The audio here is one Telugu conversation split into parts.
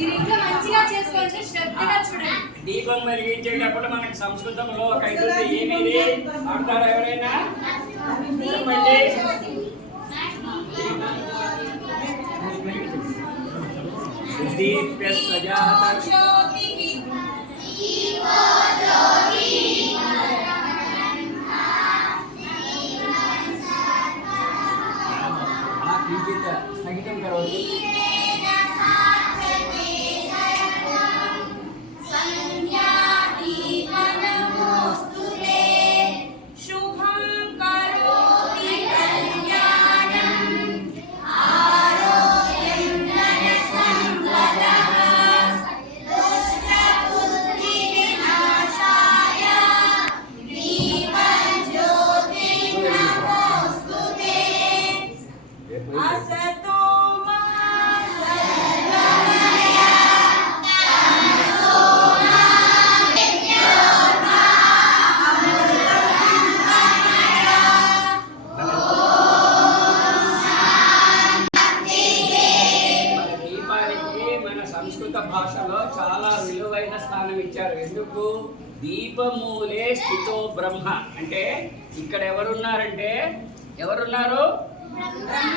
మీరు ఇంట్లో మంచిగా చేసుకోండి శ్రద్ధగా చూడండి. దీపం వెలిగించేటప్పుడు మనకి సంస్కృతంలో ఒక ఇది ఏమిది? ఆడతారా ఎవరైనా? దీప్య సజాత భాషలో చాలా విలువైన స్థానం ఇచ్చారు ఎందుకు దీపమూలే స్థితో బ్రహ్మ అంటే ఇక్కడ ఎవరున్నారంటే ఎవరున్నారు?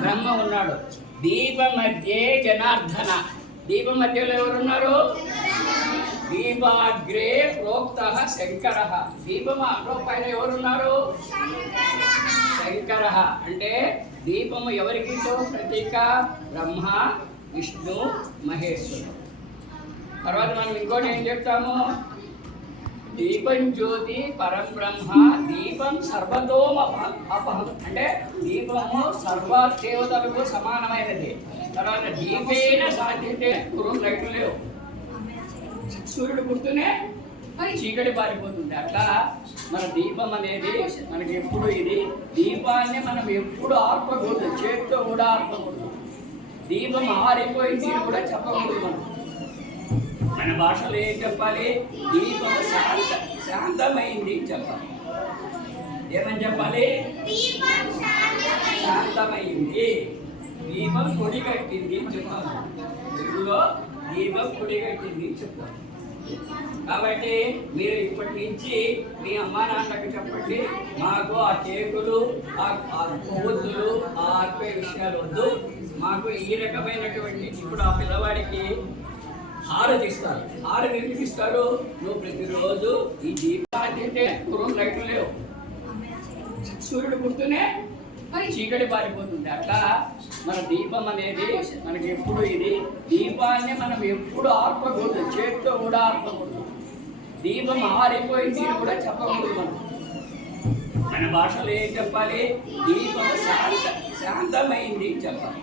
బ్రహ్మ ఉన్నాడు. దీప మధ్యే జనార్దన. దీప మధ్యలో ఎవరున్నారు? దీపాగ్రే ప్రోక్త శంకర. దీపమా? పైన ఎవరున్నారు? శంకర. అంటే దీపము ఎవరికి ప్రతీక బ్రహ్మ విష్ణు మహేశ్వరుడు తర్వాత మనం ఇంకోటి ఏం చెప్తాము? దీపం జ్యోతి పరం బ్రహ్మ దీపం సర్వతోమ అపహం అంటే దీపము సర్వ దేవతలకు సమానమైనది. తర్వాత దీపేన సాధ్యతే గురువు లైట్లు లేవు. సూర్యుడు పుడుతూనే చీకటి పారిపోతుంది అట్లా మన దీపం అనేది మనకి ఎప్పుడు ఇది? దీపాన్ని మనం ఎప్పుడు ఆర్పకూడదు. చేతితో కూడా ఆర్పకూడదు. దీపం ఆరిపోయింది అని కూడా చెప్పకూడదు మనం. మన భాషలో ఏం చెప్పాలి? దీపం శాంత శాంతమైంది చెప్పాలి. ఏమని చెప్పాలి? శాంతమైంది. దీపం కొడిగట్టింది చెప్పాలి. తెలుగులో దీపం కొడిగట్టింది అని చెప్తాం కాబట్టి మీరు ఇప్పటి నుంచి మీ అమ్మా నాన్నలకు చెప్పండి. మాకు ఆ కేకులు ఆ ఆ కొవ్వొత్తులు ఆ ఆర్పే విషయాలు వద్దు. మాకు ఈ రకమైనటువంటి ఇప్పుడు ఆ పిల్లవాడికి హారతి ఆడ నిర్మిస్తాడు నువ్వు ప్రతిరోజు ఈ దీపాన్ని పూర్వం లైట్లు లేవు. సూర్యుడు పుడుతూనే చీకటి పారిపోతుంది. అట్లా మన దీపం అనేది మనకి ఎప్పుడు ఇది? దీపాన్ని మనం ఎప్పుడు ఆర్పకూడదు. చేతితో కూడా ఆర్పకూడదు. దీపం ఆరిపోయింది కూడా చెప్పకూడదు మనం. మన భాషలో ఏం చెప్పాలి? దీపం శాంత శాంతమైంది చెప్పాలి.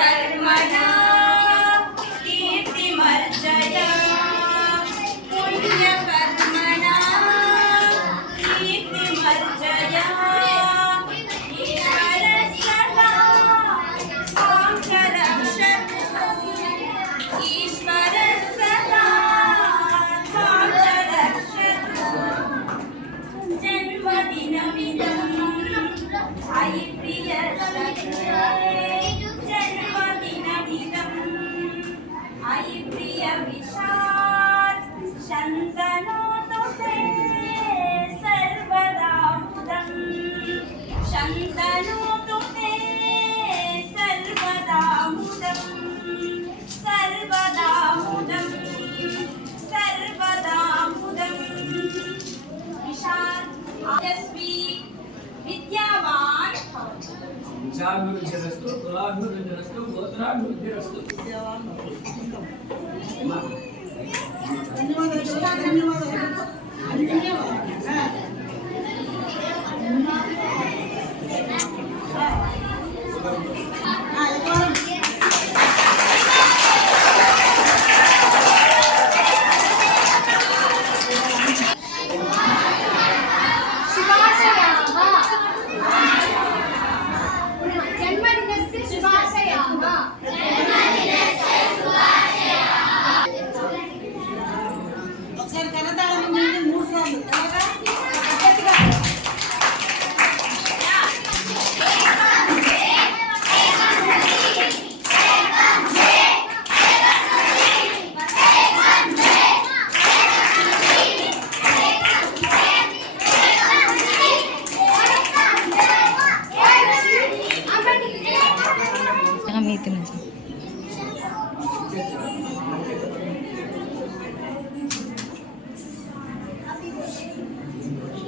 कर्मणा चार गुरुचे रस्तो गुरुचे रस्तो गोत्रा गुरुचे रस्तो धन्यवाद